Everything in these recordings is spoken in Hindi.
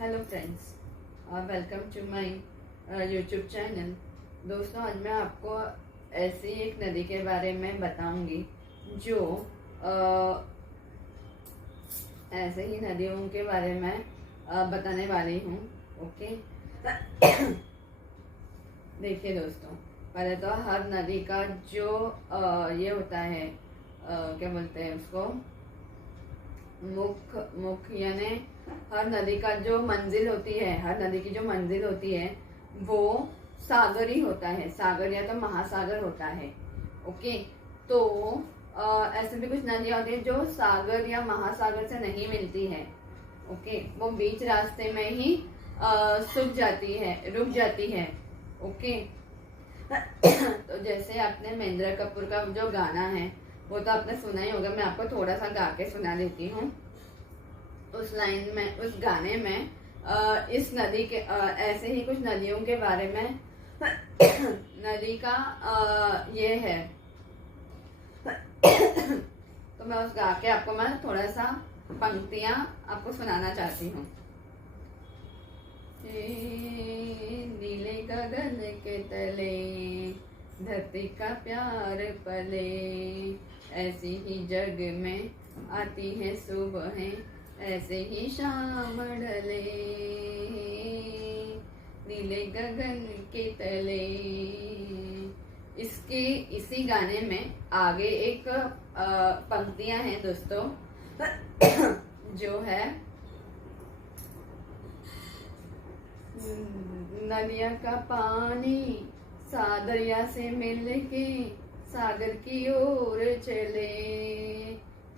Hello friends, welcome to my YouTube channel. दोस्तों, आज मैं आपको ऐसी एक नदी के बारे में बताऊंगी जो ऐसे ही नदियों के बारे में बताने वाली हूँ। ओके। देखिए दोस्तों, पहले तो हर नदी का जो ये होता है, क्या बोलते हैं उसको, मुख यानी हर नदी का जो मंजिल होती है, हर नदी की जो मंजिल होती है वो सागर ही होता है। सागर या तो महासागर होता है। ओके। तो ऐसे भी कुछ नदियां होती है जो सागर या महासागर से नहीं मिलती है। ओके, वो बीच रास्ते में ही सूख जाती है, रुक जाती है। ओके। तो जैसे आपने महेंद्र कपूर का जो गाना है वो तो आपने सुना ही होगा। मैं आपको थोड़ा सा गा के सुना देती हूँ। उस लाइन में, उस गाने में इस नदी के ऐसे ही कुछ नदियों के बारे में नदी का ये है। तो मैं उस गा के आपको मैं थोड़ा सा पंक्तियां आपको सुनाना चाहती हूँ। नीले गगन के तले धरती का प्यार पले, ऐसी ही जग में आती है सुबह, ऐसे ही शाम ढले। नीले गगन के तले। इसी गाने में आगे एक पंक्तियां हैं दोस्तों, जो है नदिया का पानी सादरिया से मिलके सागर की ओर चले,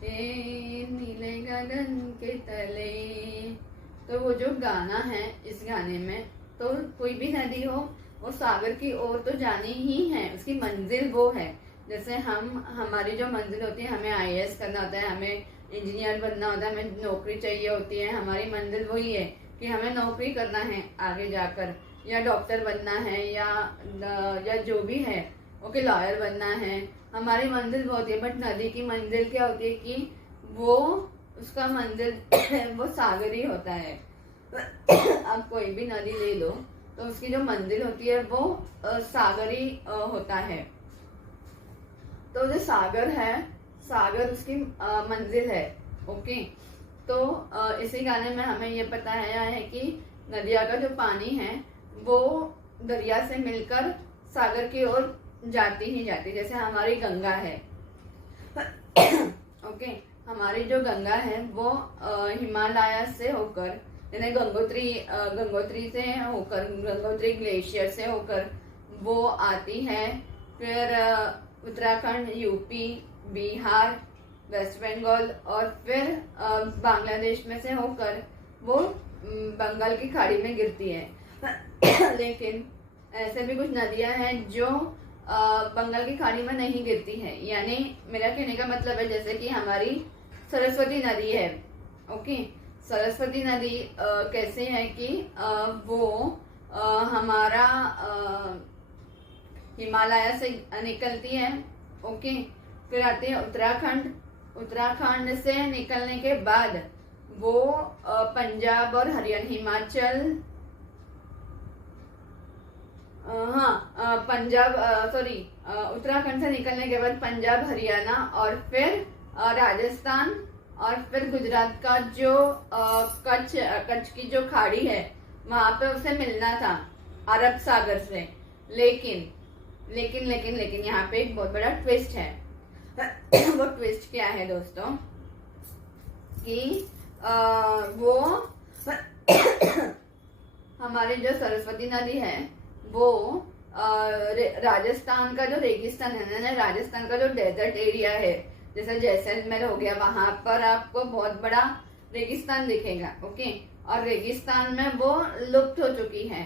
नीले गगन के तले। तो वो जो गाना है, इस गाने में तो कोई भी नदी हो वो सागर की ओर तो जानी ही है, उसकी मंजिल वो है। जैसे हमारी जो मंजिल होती है, हमें आईएएस करना होता है, हमें इंजीनियर बनना होता है, हमें नौकरी चाहिए होती है। हमारी मंजिल वही है कि हमें नौकरी करना है आगे जाकर, या डॉक्टर बनना है, या जो भी है, ओके, लॉयर बनना है। हमारी मंजिल वो होती है। बट नदी की मंजिल क्या होती है कि वो, उसका मंजिल वो सागर ही होता है। आप कोई भी नदी ले लो तो उसकी जो मंजिल होती है वो सागर ही होता है। तो जो सागर है, सागर उसकी मंजिल है। ओके। तो इसी गाने में हमें ये पता है कि नदिया का जो पानी है वो दरिया से मिलकर सागर की ओर जाती ही जाती। जैसे हमारी गंगा है। ओके, हमारी जो गंगा है वो हिमालय से होकर, यानी गंगोत्री से होकर, गंगोत्री ग्लेशियर से होकर वो आती है। फिर उत्तराखंड, यूपी, बिहार, वेस्ट बंगाल और फिर बांग्लादेश में से होकर वो बंगाल की खाड़ी में गिरती है। लेकिन ऐसे भी कुछ नदियां हैं जो बंगाल की खाड़ी में नहीं गिरती है। यानी मेरा कहने का मतलब है, जैसे कि हमारी सरस्वती नदी है। ओके, सरस्वती नदी कैसे है कि वो हमारा हिमालय से निकलती है। ओके, फिर आती है उत्तराखंड। उत्तराखंड से निकलने के बाद वो पंजाब और हरियाणा, हिमाचल, पंजाब, सॉरी, उत्तराखंड से निकलने के बाद पंजाब, हरियाणा और फिर राजस्थान और फिर गुजरात का जो कच्छ की जो खाड़ी है वहां पे उसे मिलना था अरब सागर से। लेकिन लेकिन लेकिन लेकिन यहाँ पे एक बहुत बड़ा ट्विस्ट है। वो ट्विस्ट क्या है दोस्तों कि वो हमारी जो सरस्वती नदी है वो राजस्थान का जो रेगिस्तान है ना, राजस्थान का जो डेजर्ट एरिया है, जैसे जैसलमेर हो गया, वहां पर आपको बहुत बड़ा रेगिस्तान दिखेगा। ओके, और रेगिस्तान में वो लुप्त हो चुकी है।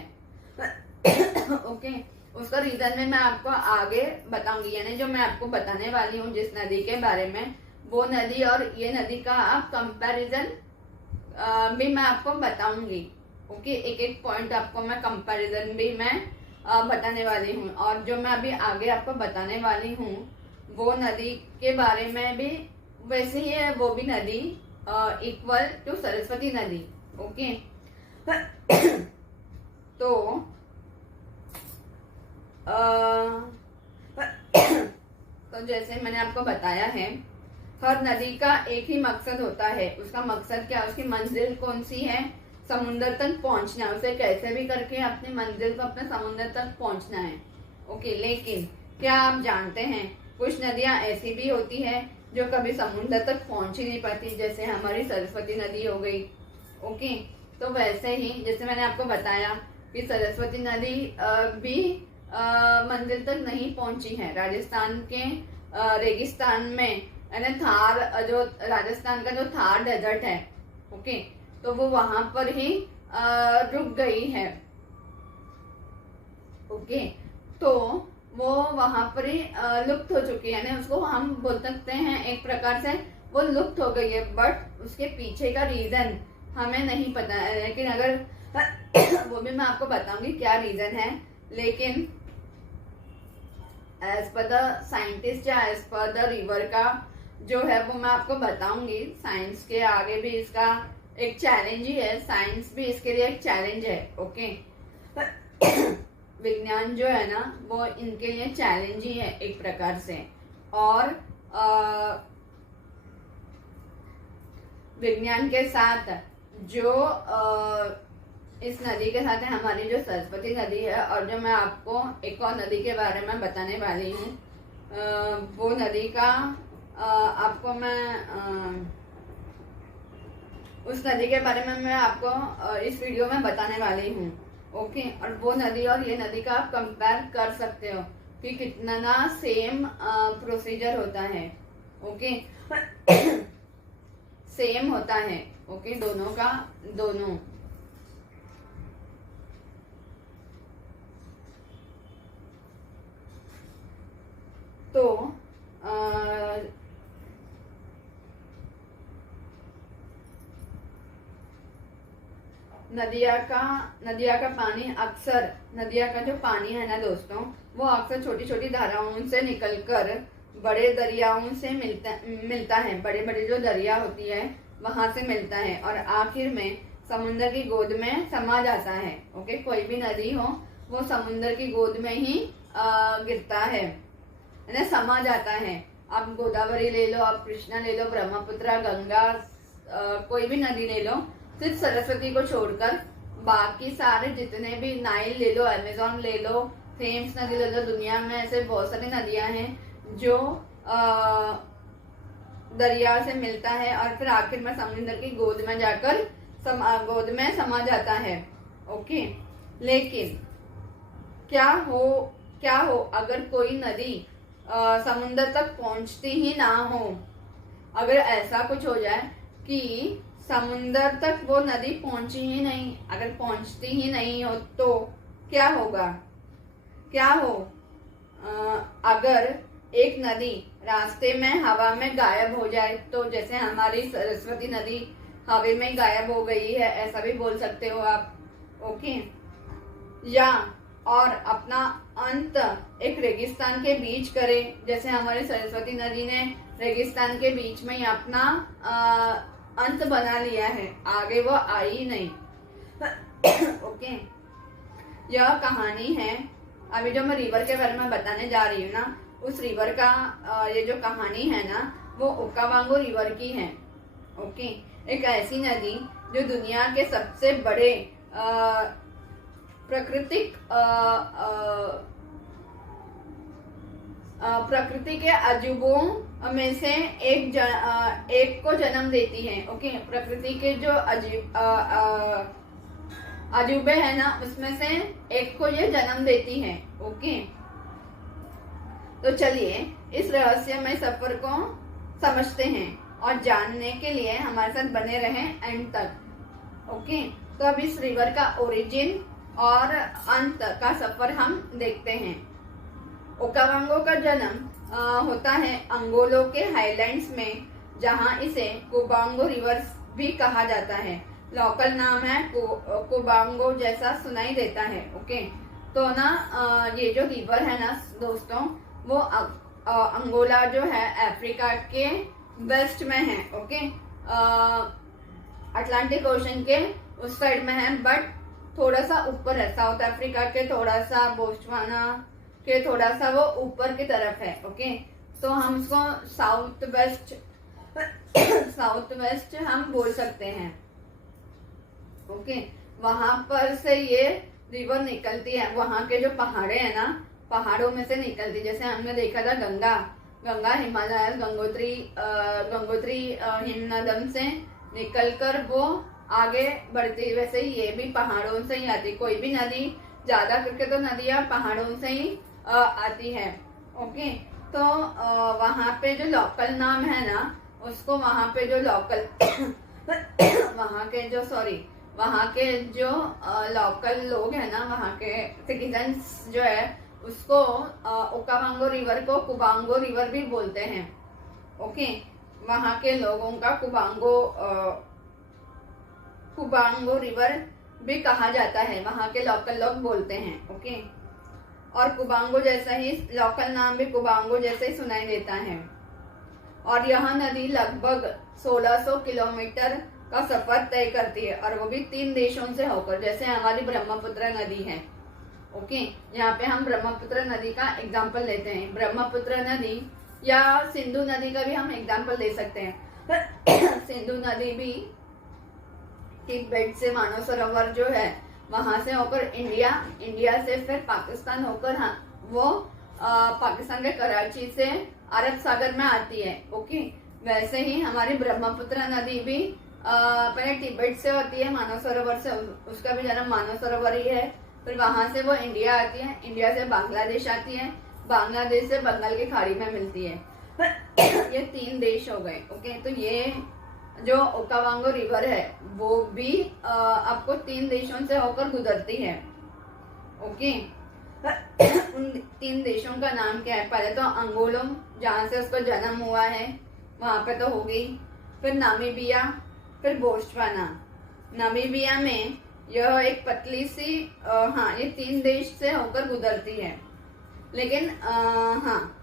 ओके, उसका रीजन में मैं आपको आगे बताऊंगी। यानी जो मैं आपको बताने वाली हूँ जिस नदी के बारे में, वो नदी और ये नदी का आप कंपैरिजन भी मैं आपको बताऊंगी। ओके, एक एक पॉइंट आपको मैं कंपैरिजन भी मैं बताने वाली हूँ। और जो मैं अभी आगे आपको बताने वाली हूँ वो नदी के बारे में भी वैसे ही है। वो भी नदी इक्वल टू सरस्वती नदी। ओके, तो तो जैसे मैंने आपको बताया है, हर नदी का एक ही मकसद होता है। उसका मकसद क्या, उसकी मंजिल कौन सी है, समुद्र तक पहुंचना। उसे कैसे भी करके अपनी मंजिल को, अपने समुद्र तक पहुंचना है। ओके, लेकिन क्या आप जानते हैं कुछ नदियां ऐसी भी होती है जो कभी समुद्र तक पहुंच ही नहीं पाती, जैसे हमारी सरस्वती नदी हो गई। ओके, तो वैसे ही जैसे मैंने आपको बताया कि सरस्वती नदी भी मंजिल तक नहीं पहुंची है। राजस्थान के रेगिस्तान में, यानी थार, जो राजस्थान का जो थार डेजर्ट है, ओके, तो वो वहां पर ही रुक गई है। ओके, तो वो वहां पर ही लुप्त हो चुकी है, यानी उसको हम बोल सकते हैं एक प्रकार से वो लुप्त हो गई है। बट उसके पीछे का रीजन हमें नहीं पता है, लेकिन अगर वो भी मैं आपको बताऊंगी क्या रीजन है। लेकिन एज पर द साइंटिस्ट या एज पर द रिवर का जो है वो मैं आपको बताऊंगी। साइंस के आगे भी इसका एक चैलेंज ही है, साइंस भी इसके लिए एक चैलेंज है। ओके, विज्ञान जो है ना वो इनके लिए चैलेंज ही है एक प्रकार से। और विज्ञान के साथ जो इस नदी के साथ है हमारी जो सरस्वती नदी है, और जो मैं आपको एक और नदी के बारे में बताने वाली हूँ, वो नदी का आपको मैं उस नदी के बारे में मैं आपको इस वीडियो में बताने वाली हूँ। ओके, और वो नदी और ये नदी का आप कंपेयर कर सकते हो कि कितना ना सेम प्रोसीजर होता है। ओके, सेम होता है। ओके, दोनों का दोनों। तो नदिया का पानी अक्सर, नदिया का जो पानी है ना दोस्तों, वो अक्सर छोटी छोटी धाराओं से निकलकर बड़े दरियाओं से मिलता है। बड़े बड़े जो दरिया होती है वहां से मिलता है और आखिर में समुद्र की गोद में समा जाता है। ओके, कोई भी नदी हो वो समुद्र की गोद में ही गिरता है, यानी समा जाता है। आप गोदावरी ले लो, आप कृष्णा ले लो, ब्रह्मपुत्र, गंगा, कोई भी नदी ले लो, सिर्फ सरस्वती को छोड़कर बाकी सारे जितने भी, नाइल ले लो, अमेजोन ले लो, थेम्स नदी ले लो, दुनिया में ऐसे बहुत सारी नदियां हैं जो दरिया से मिलता है और फिर आखिर में समुद्र की गोद में जाकर गोद में समा जाता है। ओके, लेकिन क्या हो अगर कोई नदी समुद्र तक पहुंचती ही ना हो। अगर ऐसा कुछ हो जाए कि समुद्र तक वो नदी पहुंची ही नहीं, अगर पहुंचती ही नहीं हो तो क्या होगा? क्या हो अगर एक नदी रास्ते में हवा में गायब हो जाए, तो जैसे हमारी सरस्वती नदी हवा में गायब हो गई है, ऐसा भी बोल सकते हो आप। ओके, या और अपना अंत एक रेगिस्तान के बीच करे, जैसे हमारी सरस्वती नदी ने रेगिस्तान के बीच में ही अपना अंत बना लिया है, आगे वो आई नहीं। ओके, यह कहानी है। अभी जो मैं रिवर के बारे में बताने जा रही हूँ ना, उस रिवर का ये जो कहानी है ना, वो ओकावांगो रिवर की है। ओके, एक ऐसी नदी जो दुनिया के सबसे बड़े प्रकृति के अजूबों में से एक को जन्म देती है। ओके, प्रकृति के जो अजूबे है ना, उसमें से एक को ये जन्म देती है। ओके, तो चलिए इस रहस्यमय सफर को समझते हैं और जानने के लिए हमारे साथ बने रहें एंड तक। ओके, तो अब इस रिवर का ओरिजिन और अंत का सफर हम देखते हैं। ओकावांगो का जन्म होता है अंगोलो के हाईलैंड्स में, जहां इसे कुबांगो रिवर भी कहा जाता है। लोकल नाम है कुबांगो जैसा सुनाई देता है। ओके, तो ना ये जो रिवर है ना दोस्तों, वो अंगोला जो है अफ्रीका के वेस्ट में है। ओके, अटलांटिक ओशन के उस साइड में है, बट थोड़ा सा ऊपर है, साउथ अफ्रीका के थोड़ा सा, बोत्सवाना के थोड़ा सा वो ऊपर की तरफ है। ओके, तो हम उसको साउथ वेस्ट साउथ वेस्ट हम बोल सकते हैं। ओके, वहां पर से ये रिवर निकलती है, वहां के जो पहाड़े हैं ना, पहाड़ों में से निकलती, जैसे हमने देखा था गंगा, गंगा हिमालय गंगोत्री हिमनदम से निकलकर वो आगे बढ़ती, वैसे ही ये भी पहाड़ों से ही आती। कोई भी नदी, ज्यादा करके तो नदियां पहाड़ों से ही आती है। ओके, तो वहां पे जो लोकल नाम है ना, उसको वहां पे जो लोकल वहां के जो लोकल लोग हैं ना, वहां के सिटीजन्स जो है, उसको ओकावांगो रिवर को कुबांगो रिवर भी बोलते हैं। ओके, वहां के लोगों का कुबांगो रिवर भी कहा जाता है, वहां के लोकल लोग बोलते हैं। ओके, और कुबांगो जैसा ही लोकल नाम भी कुबांगो जैसे ही सुनाई देता है। और यह नदी लगभग 1600 किलोमीटर का सफर तय करती है, और वो भी 3 देशों से होकर, जैसे हमारी ब्रह्मपुत्र नदी है। ओके, यहाँ पे हम ब्रह्मपुत्र नदी का एग्जाम्पल लेते हैं। ब्रह्मपुत्र नदी या सिंधु नदी का भी हम एग्जाम्पल ले सकते हैं। सिंधु नदी भी तिब्बत से मानव सरोवर जो है वहां से होकर इंडिया से फिर पाकिस्तान होकर, हाँ, वो पाकिस्तान के कराची से अरब सागर में आती है। ओके, वैसे ही हमारी ब्रह्मपुत्र नदी भी पहले तिब्बत से होती है, मानव सरोवर से, उसका भी जन्म मानव सरोवर ही है। फिर वहां से वो इंडिया आती है, इंडिया से बांग्लादेश आती है, बांग्लादेश से बंगाल की खाड़ी में मिलती है। ये 3 देश हो गए। ओके, तो ये जो ओकावांगो रिवर है वो भी आपको 3 देशों से होकर गुजरती है। ओके, उन 3 देशों का नाम क्या है? पहले तो अंगोला, जहां से उसका जन्म हुआ है, वहां पे तो हो गई। फिर नामीबिया, फिर बोत्सवाना। नामीबिया में यह एक पतली सी हाँ, ये 3 देश से होकर गुजरती है। लेकिन हाँ,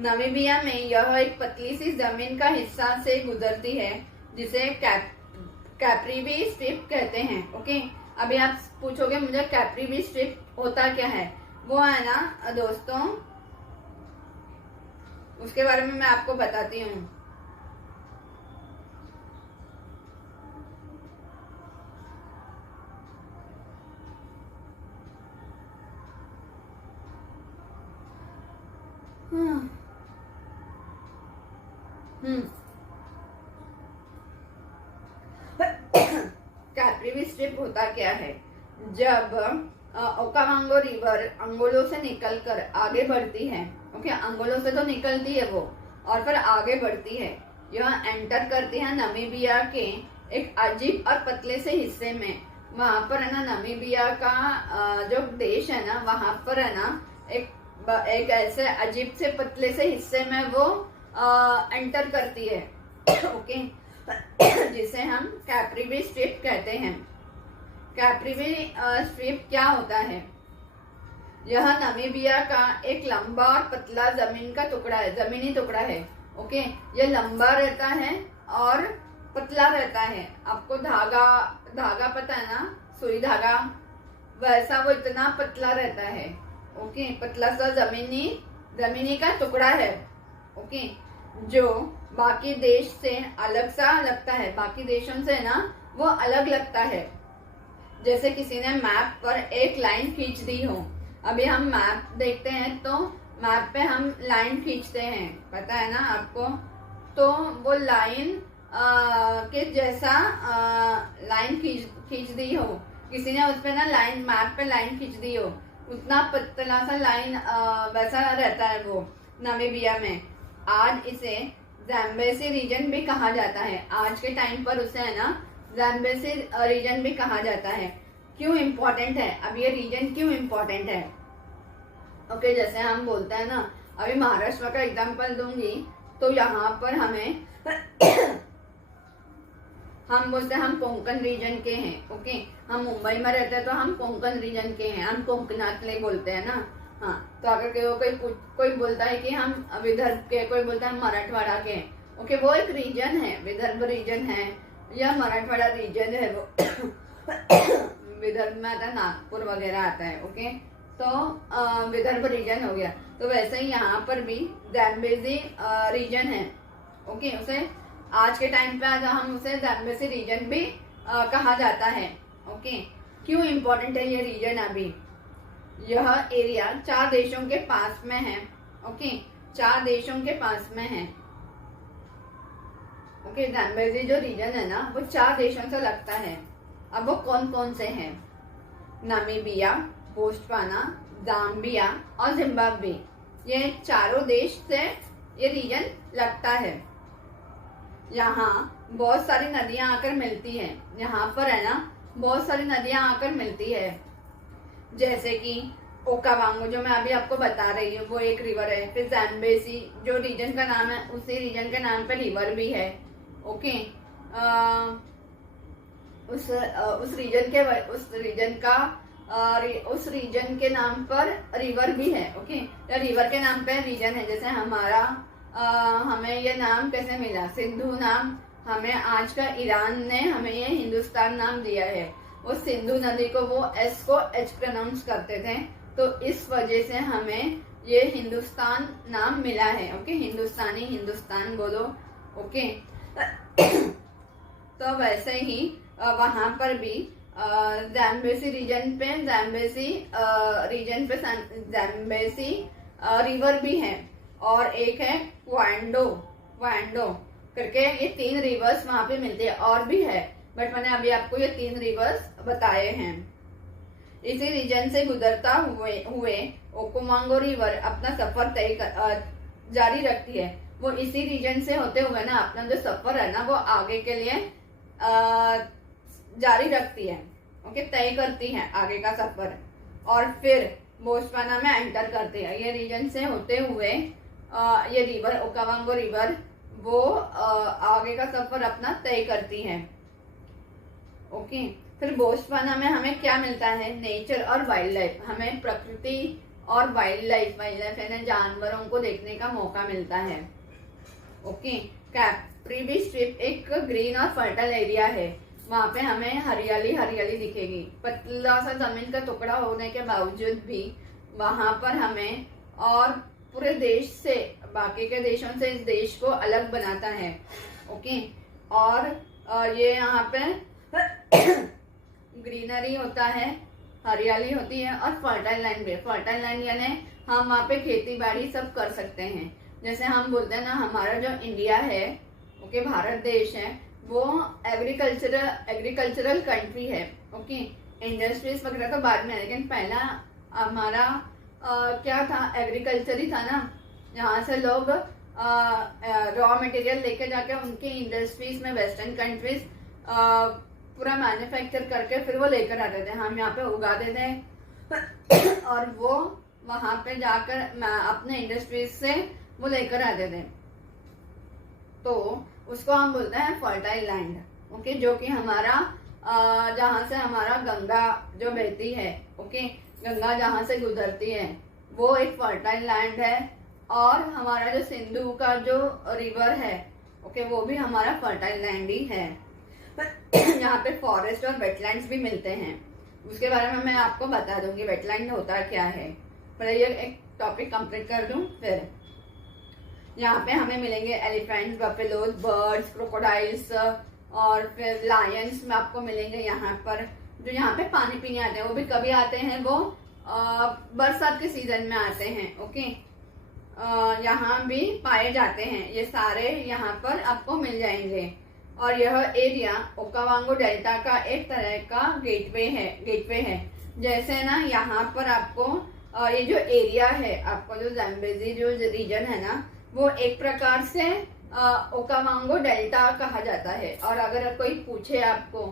नामीबिया में यह एक पतली सी जमीन का हिस्सा से गुजरती है, जिसे कैप्रीवी स्ट्रिप कहते हैं। ओके, अभी आप पूछोगे मुझे कैप्रीवी स्ट्रिप होता क्या है? वो है ना दोस्तों, उसके बारे में मैं आपको बताती हूँ। कैप्रीवी स्ट्रिप होता क्या है? जब ओकावांगो रिवर अंगोलो से निकलकर आगे बढ़ती है। ओके, अंगोलो से तो निकलती है वो, और फिर आगे बढ़ती है, यह एंटर करती है नामीबिया के एक अजीब और पतले से हिस्से में। वहां पर है ना, नामीबिया का जो देश है ना, वहां पर है ना एक ऐसे अजीब से पतले से हिस्से में वो एंटर करती है। ओके, जिसे हम कैप्रीवी स्ट्रिप कहते हैं। कैप्रीवी स्ट्रिप क्या होता है? यह नामीबिया का एक लंबा और पतला जमीनी टुकड़ा है। ओके, यह लंबा रहता है और पतला रहता है। आपको धागा पता है ना, सुई धागा, वैसा वो इतना पतला रहता है। ओके, पतला सा जमीनी का टुकड़ा है। ओके, जो बाकी देश से अलग सा लगता है, बाकी देशों से ना वो अलग लगता है, जैसे किसी ने मैप पर एक लाइन खींच दी हो। अभी हम मैप देखते हैं तो मैप पे हम लाइन खींचते हैं, पता है ना आपको? तो वो लाइन के जैसा लाइन खींच दी हो, किसी ने उस पे ना मैप पे लाइन खींच दी हो, उतना पतला सा लाइन वैसा रहता है वो नामीबिया में। आज इसे ज़ाम्बेसी रीजन भी कहा जाता है। आज के टाइम पर उसे है ना ज़ाम्बेसी रीजन भी कहा जाता है। क्यों इम्पोर्टेंट है? अब ये रीजन क्यों इम्पोर्टेंट है? ओके, जैसे हम बोलते हैं ना, अभी महाराष्ट्र का एग्जांपल दूंगी, तो यहाँ पर हमें हम बोलते हैं हम कोंकण रीजन के हैं। ओके, हम मुंबई में रहते हैं तो हम कोंकण रीजन के हैं, हम कोंकणातले बोलते हैं ना। हाँ, तो अगर कोई बोलता है कि हम विदर्भ के, कोई बोलता है मराठवाड़ा के। ओके, वो एक रीजन है, विदर्भ रीजन है, यह मराठवाड़ा रीजन है वो विदर्भ में आता है, नागपुर वगैरह आता है। ओके, तो विदर्भ रीजन हो गया। तो वैसे ही यहाँ पर भी ज़ैम्बेज़ी रीजन है। ओके, उसे आज के टाइम पे आज हम उसे ज़ैम्बेज़ी रीजन भी कहा जाता है। ओके, क्यों इम्पोर्टेंट है ये रीजन? अभी यह एरिया 4 देशों के पास में है। ओके, 4 देशों के पास में है। ओके, ज़ैम्बेज़ी जो रीजन है ना वो 4 देशों से लगता है। अब वो कौन कौन से हैं? नामीबिया, बोत्सवाना, जाम्बिया और जिम्बाब्वे। ये चारों देश से ये रीजन लगता है। यहाँ बहुत सारी नदियां आकर मिलती हैं। यहाँ पर है ना बहुत सारी नदियां आकर मिलती है, जैसे कि ओकावांगो जो मैं अभी आपको बता रही हूँ वो एक रिवर है। फिर ज़ैम्बेज़ी जो रीजन का नाम है उसी रीजन के नाम पे रिवर भी है। ओके, उस रीजन के नाम पर रिवर भी है। ओके, रिवर के नाम पे रीजन है। जैसे हमारा हमें ये नाम कैसे मिला? सिंधु नाम हमें आज का ईरान ने हमें ये हिंदुस्तान नाम दिया है। वो सिंधु नदी को वो एस को एच प्रोनाउंस करते थे, तो इस वजह से हमें ये हिंदुस्तान नाम मिला है। ओके, हिंदुस्तानी, हिंदुस्तान बोलो। ओके तो वैसे ही वहां पर भी ज़ैम्बेज़ी रीजन पे ज़ैम्बेज़ी रिवर भी है, और एक है वांडो करके। ये 3 रिवर्स वहां पे मिलते हैं, और भी है बट मैंने अभी आपको ये 3 रिवर्स बताए हैं। इसी रीजन से गुजरता हुए ओकावांगो रिवर अपना सफर जारी रखती है। वो इसी रीजन से होते हुए ना अपना जो सफर है ना वो आगे के लिए जारी रखती है। ओके, तय करती है आगे का सफर, और फिर बोत्सवाना में एंटर करती है। ये रीजन से होते हुए ये रिवर ओकावांगो रिवर वो आगे का सफर अपना तय करती है। ओके, फिर बोत्सवाना में हमें क्या मिलता है? नेचर और वाइल्ड लाइफ। हमें प्रकृति और वाइल्ड लाइफ यानी जानवरों को देखने का मौका मिलता है। ओके, कैप्री स्ट्रिप एक ग्रीन और फर्टाइल एरिया है। वहां पे हमें हरियाली हरियाली दिखेगी। पतला सा जमीन का टुकड़ा होने के बावजूद भी वहां पर हमें और पूरे देश से, बाकी के देशों से इस देश को अलग बनाता है। ओके, और ये यहाँ पे ग्रीनरी होता है, हरियाली होती है, और फर्टाइल लैंड भी। फर्टाइल लैंड यानी हम वहाँ पे खेती बाड़ी सब कर सकते हैं। जैसे हम बोलते हैं ना हमारा जो इंडिया है, ओके, भारत देश है, वो एग्रीकल्चरल कंट्री है। ओके, इंडस्ट्रीज वगैरह तो बाद में है, लेकिन पहला हमारा क्या था? एग्रीकल्चर ही था ना। यहाँ से लोग रॉ मटेरियल लेके जाके उनकी इंडस्ट्रीज में वेस्टर्न कंट्रीज पूरा मैन्युफैक्चर करके फिर वो लेकर आते थे, हम यहाँ पे उगाते थे और वो वहां पे जाकर अपने इंडस्ट्रीज से वो लेकर आते थे। तो उसको हम बोलते हैं फर्टाइल लैंड। ओके, जो कि हमारा जहाँ से हमारा गंगा जो बहती है, ओके, गंगा जहाँ से गुजरती है वो एक फर्टाइल लैंड है। और हमारा जो सिंधु का जो रिवर है, ओके, वो भी हमारा फर्टाइल लैंड ही है। यहाँ पे फॉरेस्ट और वेटलैंड्स भी मिलते हैं, उसके बारे में मैं आपको बता दूंगी वेटलैंड होता क्या है। पहले ये एक टॉपिक कंप्लीट कर दूं। फिर यहाँ पे हमें मिलेंगे एलिफेंट्स, बफेलोज, बर्ड्स, क्रोकोडाइल्स और फिर लायंस में आपको मिलेंगे। यहाँ पर जो यहाँ पे पानी पीने आते हैं वो भी कभी आते हैं, वो बरसात के सीजन में आते हैं। ओके, यहाँ भी पाए जाते हैं। ये सारे यहाँ पर आपको मिल जाएंगे। और यह एरिया ओकावांगो डेल्टा का एक तरह का गेटवे है। जैसे ना यहाँ पर आपको ये जो एरिया है, आपको जो ज़ैम्बेज़ी जो रीजन है ना, वो एक प्रकार से ओकावांगो डेल्टा कहा जाता है। और अगर कोई पूछे आपको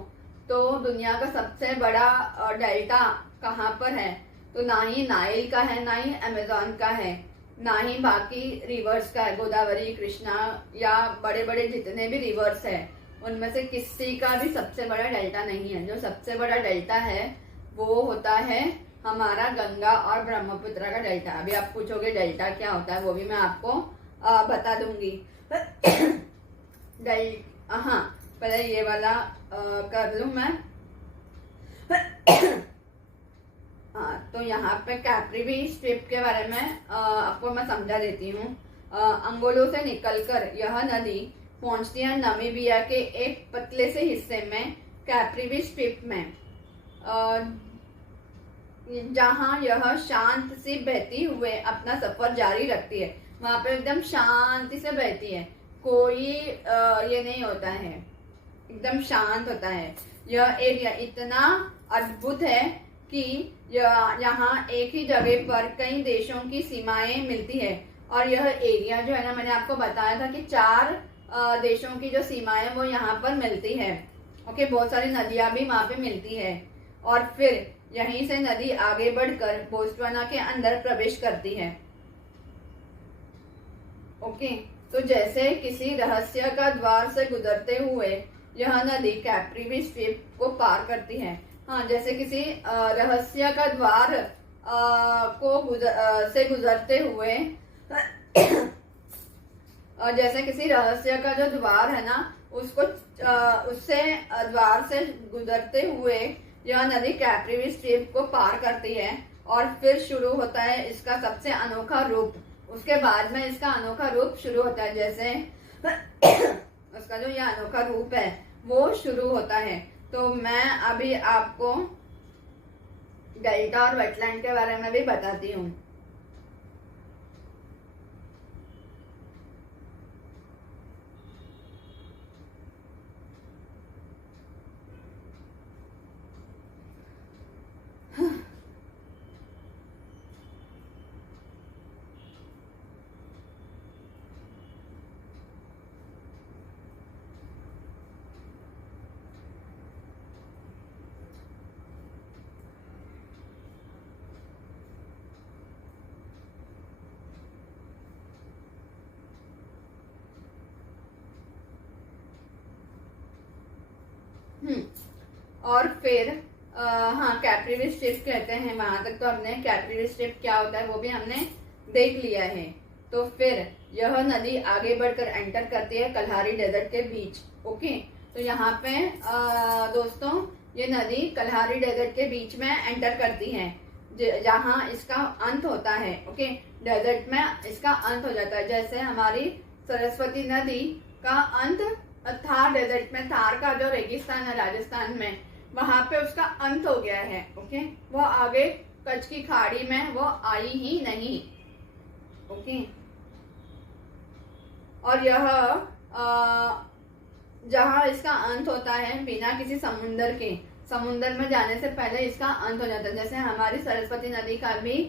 तो दुनिया का सबसे बड़ा डेल्टा कहाँ पर है, तो ना ही नाइल का है, ना ही अमेजोन का है, ना ही बाकी रिवर्स का है, गोदावरी, कृष्णा या बड़े बड़े जितने भी रिवर्स है उनमें से किसी का भी सबसे बड़ा डेल्टा नहीं है। जो सबसे बड़ा डेल्टा है वो होता है हमारा गंगा और ब्रह्मपुत्र का डेल्टा। अभी आप पूछोगे डेल्टा क्या होता है, वो भी मैं आपको बता दूंगी। हाँ, पहले ये वाला कर लूं मैं। हाँ, तो यहाँ पे कैप्रिवी स्ट्रिप के बारे में आपको मैं समझा देती हूँ। अंगोलों से निकलकर यह नदी पहुंचती है नामीबिया के एक पतले से हिस्से में कैप्रिवी स्ट्रिप में, जहाँ यह शांत से बहती हुए अपना सफर जारी रखती है। वहां पे एकदम शांति से बहती है, कोई ये नहीं होता है, एकदम शांत होता है। यह एरिया इतना अद्भुत है कि यहाँ एक ही जगह पर कई देशों की सीमाएं मिलती है। और यह एरिया जो है ना, मैंने आपको बताया था कि 4 देशों की जो सीमाएं वो यहाँ पर मिलती है। ओके, बहुत सारी नदियां भी वहां पे मिलती है। और फिर यहीं से नदी आगे बढ़कर बोत्सवाना के अंदर प्रवेश करती है। ओके, तो जैसे किसी रहस्य का द्वार से गुजरते हुए यह नदी कैप्रिवी स्ट्रिप को पार करती है। हाँ, जैसे किसी रहस्य का द्वार से गुजरते हुए और जैसे किसी रहस्य का जो द्वार है ना, उसको उससे द्वार से गुजरते हुए यह नदी कैप्रिवी स्ट्रिप को पार करती है। और फिर शुरू होता है इसका सबसे अनोखा रूप। उसके बाद में इसका अनोखा रूप शुरू होता है, जैसे उसका जो यह अनोखा रूप है वो शुरू होता है। तो मैं अभी आपको डेल्टा और वेटलैंड के बारे में भी बताती हूँ। और फिर हाँ, कैप्रिवी स्ट्रिप कहते हैं। वहां तक तो हमने कैप्रिवी स्ट्रिप क्या होता है वो भी हमने देख लिया है। तो फिर यह नदी आगे बढ़कर एंटर करती है कल्हारी डेजर्ट के बीच। ओके, तो यहाँ पे दोस्तों ये नदी कल्हारी डेजर्ट के बीच में एंटर करती है, जहाँ इसका अंत होता है। ओके, डेजर्ट में इसका अंत हो जाता है। जैसे हमारी सरस्वती नदी का अंत थार डेजर्ट में, थार का जो रेगिस्तान है राजस्थान में, वहां पे उसका अंत हो गया है। ओके, वो आगे कच्छ की खाड़ी में वो आई ही नहीं। ओके, और यह जहां इसका अंत होता है बिना किसी समुंदर में जाने से पहले इसका अंत हो जाता है। जैसे हमारी सरस्वती नदी का भी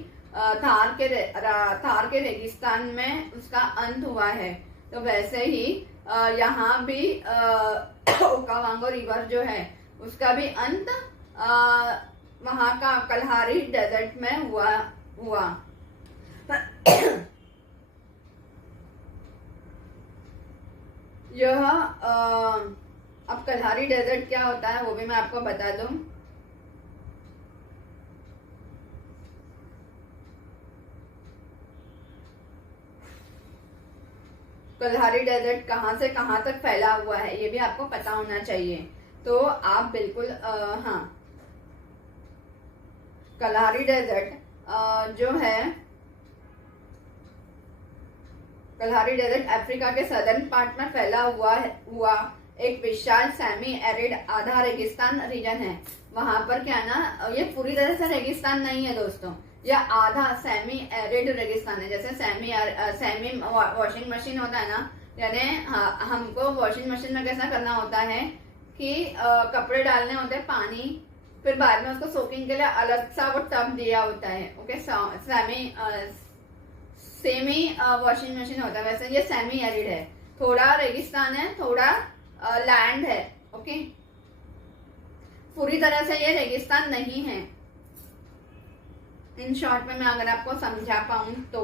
थार के रेगिस्तान में उसका अंत हुआ है, तो वैसे ही यहाँ भी ओकावांगो रिवर जो है उसका भी अंत वहां का कल्हारी डेजर्ट में हुआ। यह अब कल्हारी डेजर्ट क्या होता है वो भी मैं आपको बता दूं। कल्हारी डेजर्ट कहाँ से कहाँ तक फैला हुआ है ये भी आपको पता होना चाहिए। तो आप बिल्कुल हाँ, कल्हारी डेजर्ट जो है, कल्हारी डेजर्ट अफ्रीका के सदर्न पार्ट में फैला हुआ एक विशाल सेमी एरिड आधा रेगिस्तान रीजन है। वहां पर क्या ना, ये पूरी तरह से रेगिस्तान नहीं है दोस्तों, यह आधा सेमी एरिड रेगिस्तान है। जैसे सेमी वॉशिंग मशीन होता है ना, यानी हमको वॉशिंग मशीन में कैसा करना होता है कि कपड़े डालने होते हैं पानी, फिर बाद में उसको सोकिंग के लिए अलग सा वो टब दिया होता है। ओके, सेमी वॉशिंग मशीन होता है, वैसे ये सेमी एरिड है, थोड़ा रेगिस्तान है, थोड़ा लैंड है। ओके, पूरी तरह से ये रेगिस्तान नहीं है। इन शॉर्ट में मैं अगर आपको समझा पाऊं तो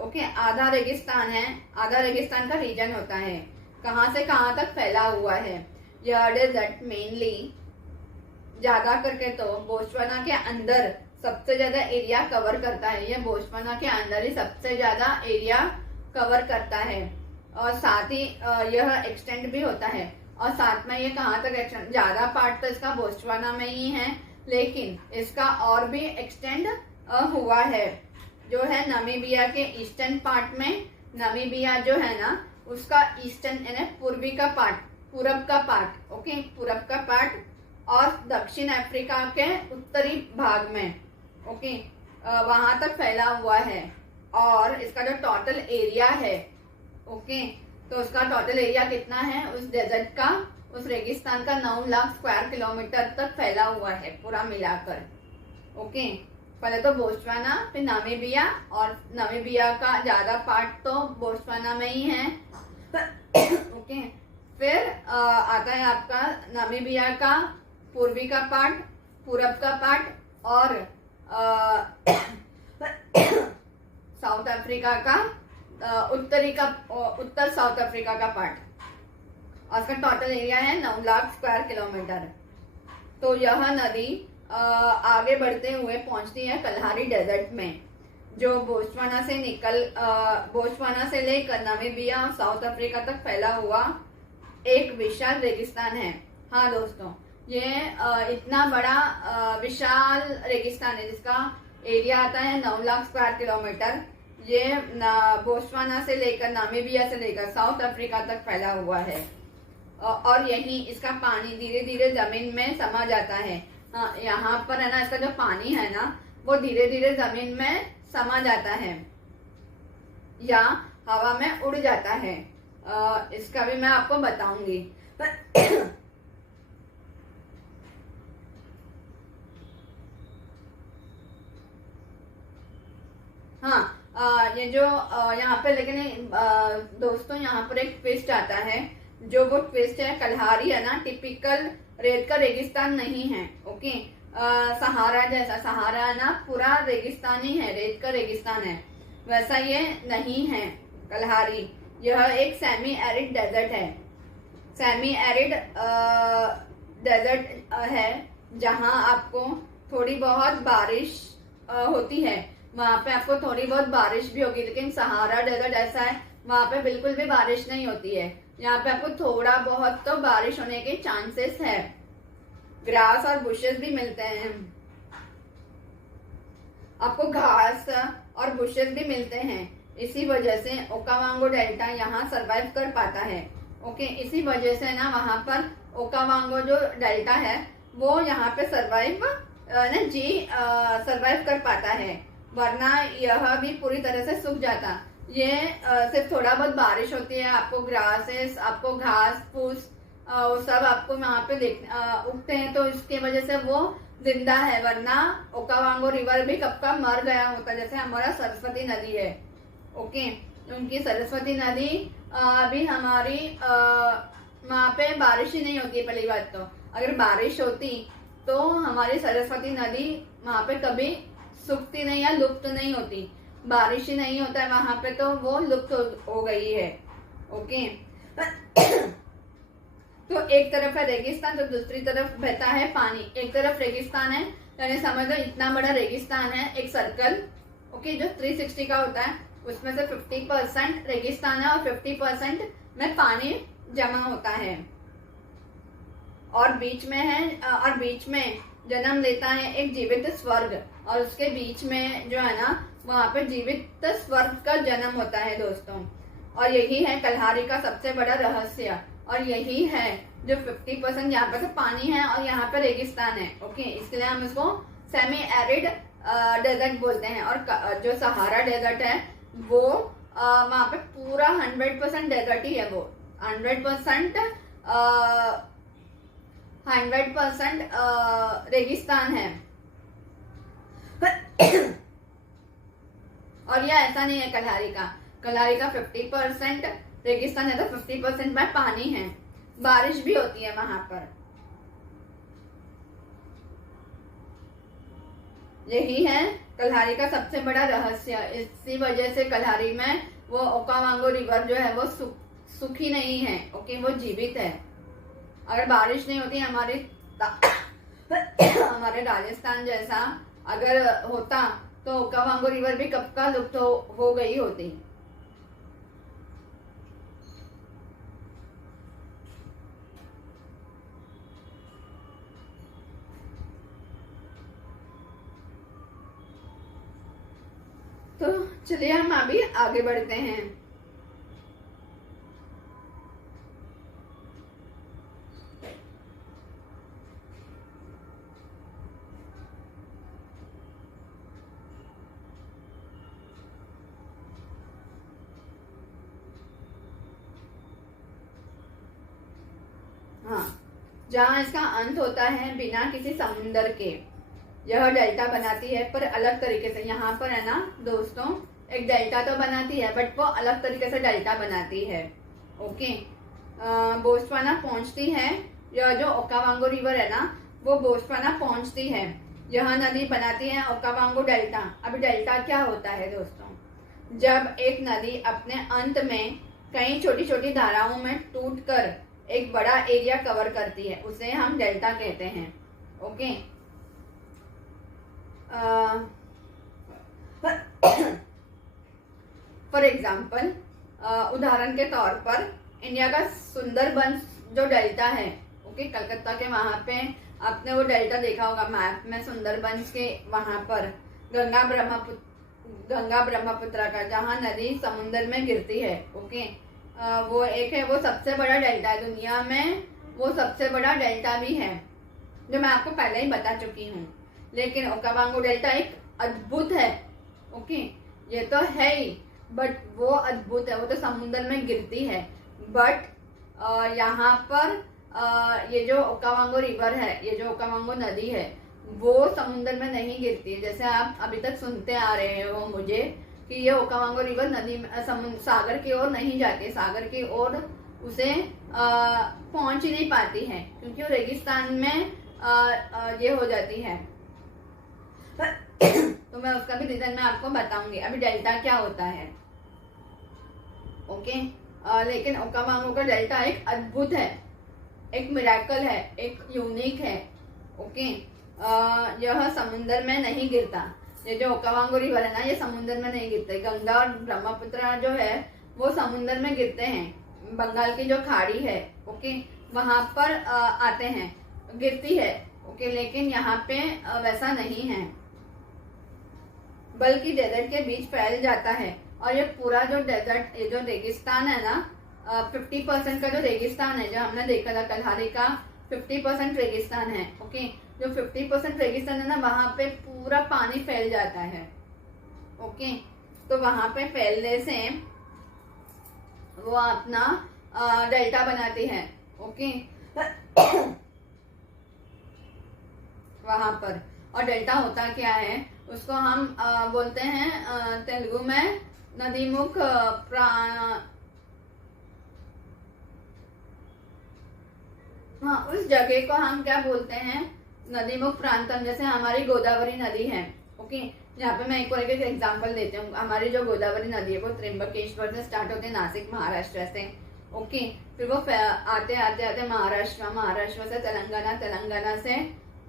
ओके, आधा रेगिस्तान है, आधा रेगिस्तान का रीजन होता है। कहां से कहां तक फैला हुआ है यह डेजर्ट? मेनली ज्यादा करके तो बोत्सवाना के अंदर सबसे ज्यादा एरिया कवर करता है। ये बोत्सवाना के अंदर ही सबसे ज्यादा एरिया कवर करता है, और साथ ही यह एक्सटेंड भी होता है। और साथ में ये कहाँ तक एक्सटेंड, ज्यादा पार्ट तो इसका बोस्टवाना में ही है, लेकिन इसका और भी एक्सटेंड हुआ है, जो है नामीबिया के ईस्टर्न पार्ट में। नामीबिया जो है ना उसका ईस्टर्न यानी पूर्वी का पार्ट, पूरब का पार्ट, ओके, पूरब का पार्ट, और दक्षिण अफ्रीका के उत्तरी भाग में, ओके, वहां तक फैला हुआ है। और इसका जो टोटल एरिया है, ओके, तो उसका टोटल एरिया कितना है उस डेजर्ट का, उस रेगिस्तान का 9 लाख स्क्वायर किलोमीटर तक फैला हुआ है पूरा मिलाकर, ओके। पहले तो बोस्टवाना, फिर नामीबिया, और नामीबिया का ज्यादा पार्ट तो बोस्टवाना में ही है, ओके। फिर आता है आपका नामीबिया का पूर्वी का पार्ट, पूरब का पार्ट, और साउथ अफ्रीका का उत्तर साउथ अफ्रीका का पार्ट, और उसका टोटल एरिया है 9 लाख स्क्वायर किलोमीटर। तो यह नदी आगे बढ़ते हुए पहुंचती है कल्हारी डेजर्ट में, जो बोस्टवाना से लेकर नामीबिया और साउथ अफ्रीका तक फैला हुआ एक विशाल रेगिस्तान है। हाँ दोस्तों, ये इतना बड़ा विशाल रेगिस्तान है जिसका एरिया आता है 9 लाख स्क्वायर किलोमीटर। ये बोस्टवाना से लेकर, नामीबिया से लेकर साउथ अफ्रीका तक फैला हुआ है, और यही इसका पानी धीरे धीरे जमीन में समा जाता है। यहाँ पर है ना, इसका जो पानी है ना वो धीरे धीरे जमीन में समा जाता है या हवा में उड़ जाता है। इसका भी मैं आपको बताऊंगी। हाँ, ये जो यहाँ पे, लेकिन दोस्तों यहाँ पर एक ट्विस्ट आता है, जो वो ट्विस्ट है कल्हारी है ना टिपिकल रेत का रेगिस्तान नहीं है, ओके। सहारा जैसा, सहारा है ना पूरा रेगिस्तान ही है, रेत का रेगिस्तान है, वैसा ये नहीं है कल्हारी। यह एक सेमी एरिड डेजर्ट है, सेमी एरिड डेजर्ट है, जहाँ आपको थोड़ी बहुत बारिश होती है, वहां पे आपको थोड़ी बहुत बारिश भी होगी। लेकिन सहारा डेजर्ट ऐसा है, वहां पे बिल्कुल भी बारिश नहीं होती है। यहाँ पे आपको थोड़ा बहुत तो बारिश होने के चांसेस है। ग्रास और बुशेस भी मिलते हैं, आपको घास और बुशेस भी मिलते हैं। इसी वजह से ओकावांगो डेल्टा यहाँ सरवाइव कर पाता है, ओके। इसी वजह से ना वहां पर ओकावांगो जो डेल्टा है वो यहाँ पे सरवाइव कर पाता है, वरना यह भी पूरी तरह से सूख जाता। ये सिर्फ थोड़ा बहुत बारिश होती है, आपको ग्रासेस, आपको घास फूस वो सब आपको वहाँ पे उगते हैं, तो इसके वजह से वो जिंदा है, वरना ओकावांगो रिवर भी कब का मर गया होता। जैसे हमारा सरस्वती नदी है, ओके, उनकी सरस्वती नदी अभी हमारी वहाँ पे बारिश ही नहीं होती है। पहली बात तो अगर बारिश होती तो हमारी सरस्वती नदी वहाँ पे कभी सूखती नहीं या लुप्त नहीं होती। बारिश ही नहीं होता है वहां पे, तो वो लुप्त हो गई है, ओके। तो एक तरफ है रेगिस्तान, तो दूसरी तरफ बहता है पानी। एक तरफ रेगिस्तान है, यानी समझ लो इतना बड़ा रेगिस्तान है, एक सर्कल, ओके, जो 360 का होता है, उसमें से 50% रेगिस्तान है और 50% में पानी जमा होता है, और बीच में जन्म लेता है एक जीवित स्वर्ग, और उसके बीच में जो है ना वहां पे जीवित स्वर्ग का जन्म होता है दोस्तों। और यही है कल्हारी का सबसे बड़ा रहस्य, और यही है जो 50% यहाँ पे तो पानी है और यहाँ पे रेगिस्तान है, ओके। इसलिए हम इसको सेमी एरिड डेजर्ट बोलते हैं। और जो सहारा डेजर्ट है वो वहां पे पूरा 100% डेजर्ट ही है, वो 100% रेगिस्तान है। और यह ऐसा नहीं है कल्हारी का 50% रेगिस्तान है, तो 50% में पानी है, बारिश भी होती है वहां पर। यही है कल्हारी का सबसे बड़ा रहस्य। इसी वजह से कल्हारी में वो ओकावांगो रिवर जो है वो सूखी नहीं है, ओके, वो जीवित है। अगर बारिश नहीं होती हमारे राजस्थान जैसा अगर होता तो ओकावांगो रिवर भी कब का लुप्त हो गई होती। तो चलिए हम अभी आगे बढ़ते हैं। हाँ, जहाँ इसका अंत होता है बिना किसी समुंदर के, यह डेल्टा बनाती है पर अलग तरीके से। यहाँ पर है ना दोस्तों, एक डेल्टा तो बनाती है बट वो अलग तरीके से डेल्टा बनाती है। ओके, बोस्टवाना पहुंचती है। यह जो ओकावांगो रिवर है ना, वो बोस्टवाना पहुंचती है। यह नदी बनाती है ओकावांगो डेल्टा। अभी डेल्टा क्या होता है दोस्तों? जब एक नदी अपने अंत में कई छोटी छोटी धाराओं में टूटकर एक बड़ा एरिया कवर करती है, उसे हम डेल्टा कहते हैं। ओके, फॉर एग्जाम्पल, उदाहरण के तौर पर इंडिया का सुंदरबन जो डेल्टा है, ओके, कलकत्ता के वहां पे आपने वो डेल्टा देखा होगा मैप में, सुंदरबन के वहां पर गंगा ब्रह्मपुत्र का, जहाँ नदी समुद्र में गिरती है। ओके, वो एक है, वो सबसे बड़ा डेल्टा है दुनिया में, वो सबसे बड़ा डेल्टा भी है, जो मैं आपको पहले ही बता चुकी हूँ। लेकिन ओकावांगो डेल्टा एक अद्भुत है। ओके, ये तो है ही, बट वो अद्भुत है, वो तो समुद्र में गिरती है। बट यहाँ पर ये जो ओकावांगो रिवर है, ये जो ओकावांगो नदी है, वो समुद्र में नहीं गिरती है। जैसे आप अभी तक सुनते आ रहे हो मुझे कि ये ओकावांगो रिवर नदी सागर की ओर नहीं जाती, सागर की ओर उसे पहुंच ही नहीं पाती है, क्योंकि वो रेगिस्तान में ये हो जाती है। तो मैं उसका भी रीजन मैं आपको बताऊंगी। अभी डेल्टा क्या होता है। ओके, लेकिन ओकावांगो का डेल्टा एक अद्भुत है, एक मिरेकल है, एक यूनिक है। ओके, यह समुद्र में नहीं गिरता। ये जो ओकावांगो रिवर है ना, ये समुद्र में नहीं गिरते। गंगा और ब्रह्मपुत्र जो है वो समुद्र में गिरते हैं। बंगाल की जो खाड़ी है, ओके, वहां पर आते हैं, गिरती है। ओके, लेकिन यहाँ पे वैसा नहीं है, बल्कि डेजर्ट के बीच फैल जाता है। और ये पूरा जो डेजर्ट, ये जो रेगिस्तान है ना, 50% का जो रेगिस्तान है, जो हमने देखा था कल्हारी का 50% रेगिस्तान है। ओके, जो 50% रेगिस्तान है ना, वहां पे पूरा पानी फैल जाता है। ओके, तो वहां पे फैलने से वो अपना डेल्टा बनाती है। ओके, वहां पर, और डेल्टा होता क्या है उसको हम बोलते हैं तेलुगु में नदीमुख हाँ, उस जगह को हम क्या बोलते हैं, नदीमुख प्रांतम। जैसे हमारी गोदावरी नदी है। ओके, यहाँ पे मैं एक और एक एग्जांपल देती हूँ। हमारी जो गोदावरी नदी है वो त्र्यंबकेश्वर से स्टार्ट होती है, नासिक महाराष्ट्र से। ओके, फिर वो आते आते आते महाराष्ट्र से तेलंगाना, तेलंगाना से